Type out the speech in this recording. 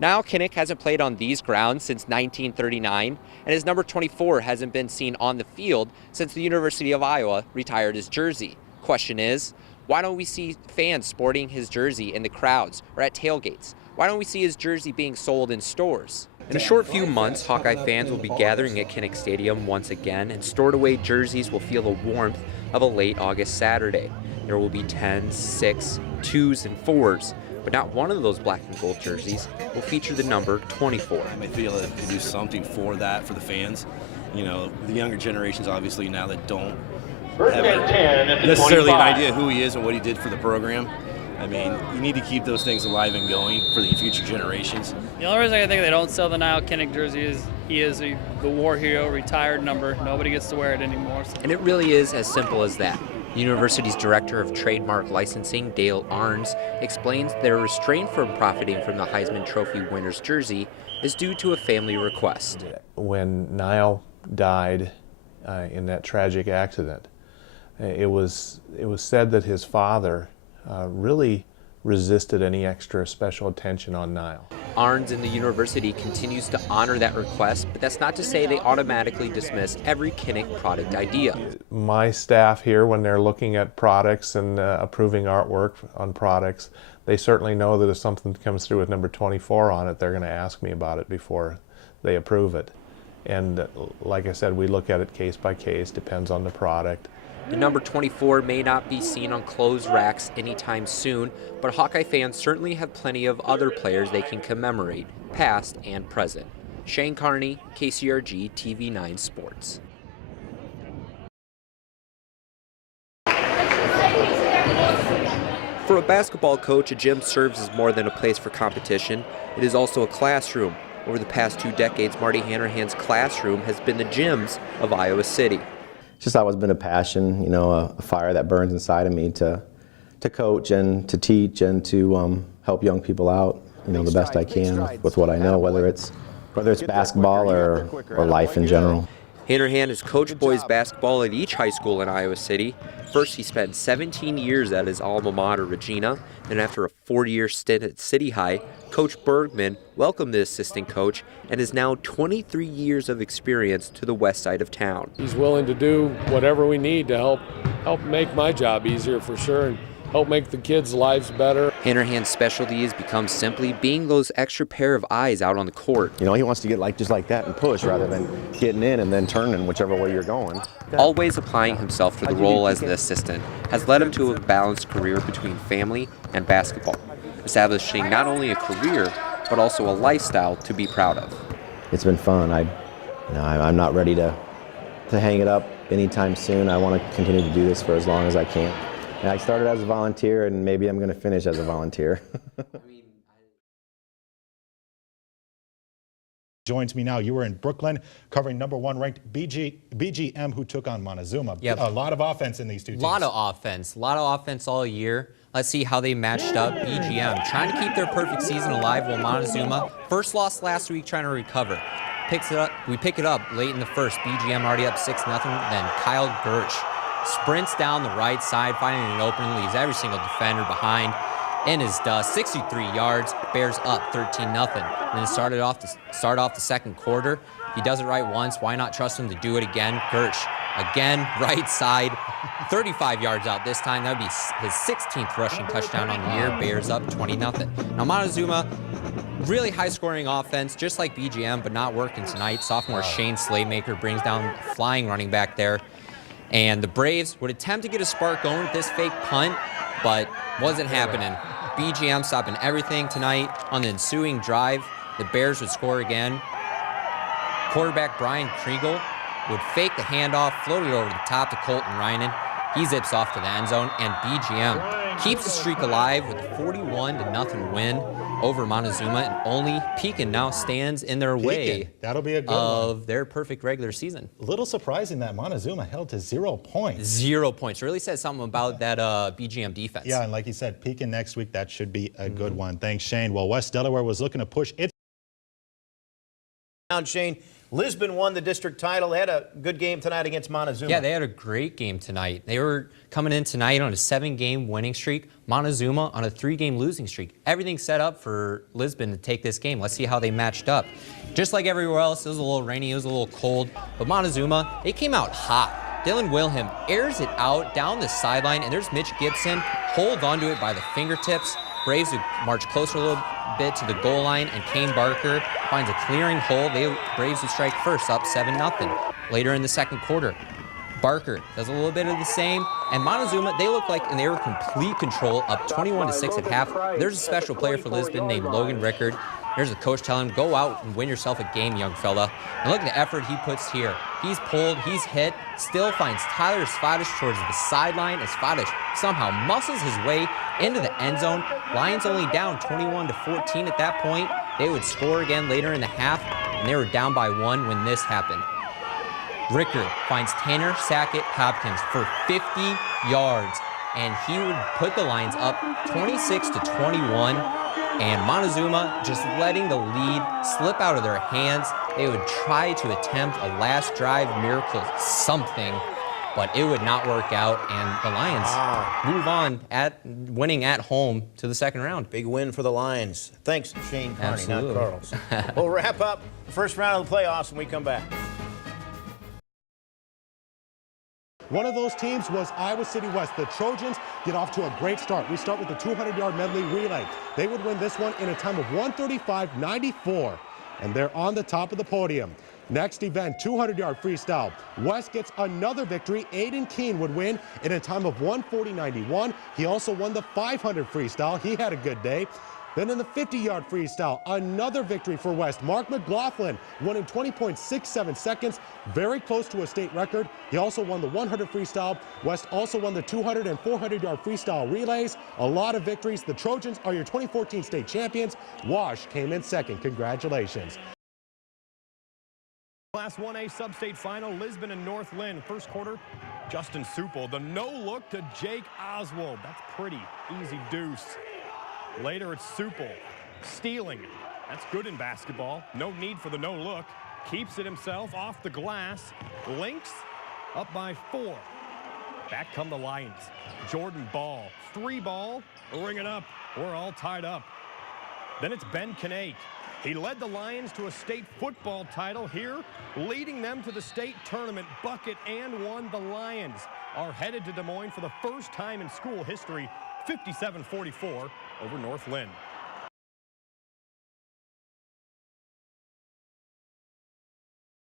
Niall Kinnick hasn't played on these grounds since 1939, and his number 24 hasn't been seen on the field since the University of Iowa retired his jersey. Question is, why don't we see fans sporting his jersey in the crowds or at tailgates? Why don't we see his jersey being sold in stores? In a short few months, Hawkeye fans will be gathering at Kinnick Stadium once again, and stored away jerseys will feel the warmth of a late August Saturday. There will be 10s, 6s, 2s, and 4s, but not one of those black and gold jerseys will feature the number 24. I feel that to do something for that, for the fans. You know, the younger generations obviously now that don't have necessarily an idea who he is and what he did for the program. I mean, you need to keep those things alive and going for the future generations. The only reason I think they don't sell the Niall Kinnick jersey is he is the war hero, retired number. Nobody gets to wear it anymore. So. And it really is as simple as that. The university's director of trademark licensing, Dale Arns, explains their restraint from profiting from the Heisman Trophy winner's jersey is due to a family request. When Niall died in that tragic accident, it was said that his father really resisted any extra special attention on Niall. Arns and the university continues to honor that request, but that's not to say they automatically dismiss every Kinnick product idea. My staff here, when they're looking at products and approving artwork on products, they certainly know that if something comes through with number 24 on it, they're going to ask me about it before they approve it. And like I said, we look at it case by case, depends on the product. The number 24 may not be seen on clothes racks anytime soon, but Hawkeye fans certainly have plenty of other players they can commemorate, past and present. Shane Carney, KCRG TV9 Sports. For a basketball coach, a gym serves as more than a place for competition. It is also a classroom. Over the past 2 decades, Marty Hanrahan's classroom has been the gyms of Iowa City. Just always been a passion, you know, a fire that burns inside of me to coach and to teach and to help young people out, you know, the best I can with what I know, whether it's basketball or life in general. Hanrahan has coached boys basketball at each high school in Iowa City. First, he spent 17 years at his alma mater, Regina. Then after a 4-year stint at City High, Coach Bergman welcomed the assistant coach and is now 23 years of experience to the west side of town. He's willing to do whatever we need to help make my job easier for sure and help make the kids' lives better. Hanrahan's specialty has become simply being those extra pair of eyes out on the court. You know, he wants to get just like that and push rather than getting in and then turning whichever way you're going. Always applying himself to the role as the assistant has led him to a balanced career between family and basketball, establishing not only a career, but also a lifestyle to be proud of. It's been fun. I'm not ready to hang it up anytime soon. I want to continue to do this for as long as I can. And I started as a volunteer, and maybe I'm going to finish as a volunteer. Joins me now. You were in Brooklyn covering #1 ranked BGM, who took on Montezuma. Yep. A lot of offense in these two teams. A lot of offense all year. Let's see how they matched up. BGM trying to keep their perfect season alive while Montezuma, first loss last week, trying to recover. We pick it up late in the first. BGM already up 6-0. Then Kyle Gersh sprints down the right side, finding an opening, leaves every single defender behind in his dust. 63 yards, Bears up 13-0. Then start off the second quarter. He does it right once. Why not trust him to do it again? Gersh again, right side, 35 yards out this time. That would be his 16th rushing touchdown on the year. Bears up 20-0. Now Montezuma, really high-scoring offense, just like BGM, but not working tonight. Sophomore Shane Slaymaker brings down a flying running back there. And the Braves would attempt to get a spark going with this fake punt, but wasn't happening. BGM stopping everything tonight. On the ensuing drive, the Bears would score again. Quarterback Brian Kriegel would fake the handoff, float it over the top to Colton Reinen. He zips off to the end zone, and BGM keeps the streak alive with a 41-0 win over Montezuma, and only Pekin now stands in their way. That'll be a good of one. their perfect regular season. A little surprising that Montezuma held to 0 points. 0 points. Really says something about that BGM defense. Yeah, and like you said, Pekin next week, that should be a good one. Thanks, Shane. Well, West Delaware was looking to push its. Shane, Lisbon won the district title. They had a good game tonight against Montezuma. Yeah, they had a great game tonight. They were coming in tonight on a 7-game winning streak. Montezuma on a 3-game losing streak. Everything set up for Lisbon to take this game. Let's see how they matched up. Just like everywhere else, it was a little rainy, it was a little cold, but Montezuma, they came out hot. Dylan Wilhelm airs it out down the sideline, and there's Mitch Gibson, holds onto it by the fingertips. Braves would march closer a little bit to the goal line, and Kane Barker finds a clearing hole. Braves would strike first, up 7-0. Later in the second quarter, Barker does a little bit of the same, and Montezuma, they look like, and they were complete control, up 21-6 at half. There's a special player for Lisbon named Logan Rickard. There's the coach telling him, go out and win yourself a game, young fella. And look at the effort he puts here. He's pulled, he's hit, still finds Tyler Svadish towards the sideline as Svadish somehow muscles his way into the end zone. Lions only down 21-14 at that point. They would score again later in the half, and they were down by 1 when this happened. Rickard finds Tanner Sackett Hopkins for 50 yards, and he would put the Lions up 26-21. And Montezuma just letting the lead slip out of their hands. They would try to attempt a last drive miracle something, but it would not work out, and the Lions move on at winning at home to the second round. Big win for the Lions. Thanks, Shane Carney, Absolutely. not Carlos. We'll wrap up the first round of the playoffs when we come back. One of those teams was Iowa City West. The Trojans get off to a great start. We start with the 200-yard medley relay. They would win this one in a time of 1:35.94, and they're on the top of the podium. Next event, 200-yard freestyle. West gets another victory. Aiden Keene would win in a time of 1:40.91. He also won the 500 freestyle. He had a good day. Then in the 50-yard freestyle, another victory for West. Mark McLaughlin won in 20.67 seconds, very close to a state record. He also won the 100 freestyle. West also won the 200 and 400-yard freestyle relays. A lot of victories. The Trojans are your 2014 state champions. Wash came in second. Congratulations. Class 1A sub-state final, Lisbon and North Lynn. First quarter, Justin Supple, the no-look to Jake Oswald. That's pretty easy deuce. Later, it's Supple stealing. That's good in basketball. No need for the no-look. Keeps it himself off the glass. Lynx up by 4. Back come the Lions. Jordan Ball, 3-ball. Ring it up. We're all tied up. Then it's Ben Kinake. He led the Lions to a state football title here, leading them to the state tournament bucket and won. The Lions are headed to Des Moines for the first time in school history, 57-44 over North Lynn.